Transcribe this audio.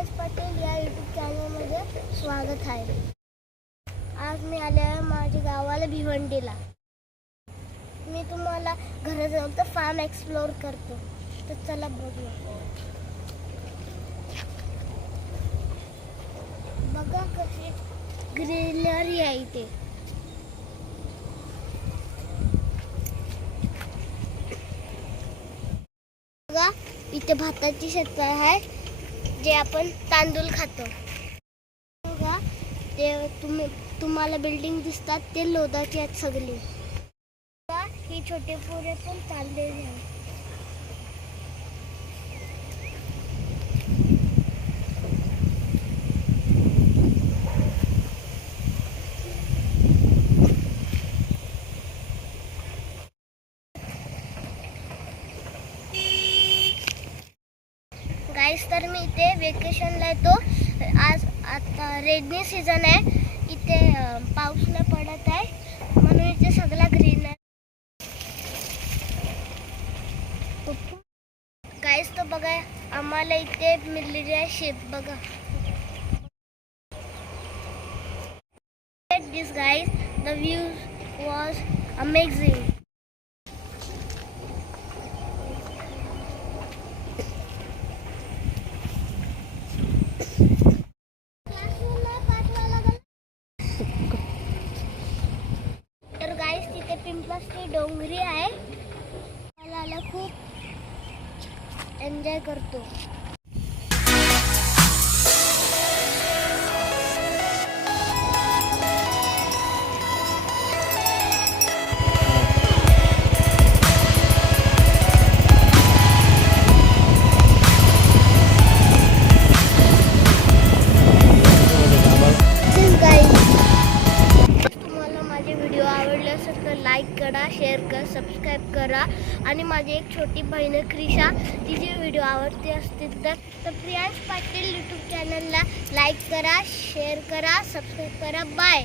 प्रियांश पटेल या यूट्यूब चॅनलमध्ये स्वागत आहे. आज मी आले आहे माझ्या गावाला भिवंडीला. मी तुम्हाला घराजवळ फार्म एक्सप्लोअर करतो. तर चला बघूया. बघा कशी ग्रीनरी आहे इथे. बघा इथे भाताची शेत आहे. जे आपण तांदूळ खातो. बघा ते तुम्ही तुम्हाला बिल्डिंग दिसतात ते लोदाची आहेत सगळी. बघा ही छोटे पोरे पण चाललेले घ्या गाईस तर मी इथे वेकेशनला येतो. आज आता रेडनी सीझन आहे. इथे पाऊसला पाऊस नाही पडत आहे. म्हणून इथे सगळा ग्रीन आहे. गाईस तो बघा आम्हाला इथे मिळलेली आहे शेप बघा. This guys the views was amazing तर गाईस पिंपलासची डोंगरी आहे. मला खूप एन्जॉय करतो. लाईक करा शेअर करा सबस्क्राईब करा. आणि माझी एक छोटी बहीण क्रिशा. तिचे व्हिडिओ आवडते असतील तर तर प्रियांश पाटील यूट्यूब चॅनलला लाईक करा शेअर करा सबस्क्राईब करा. बाय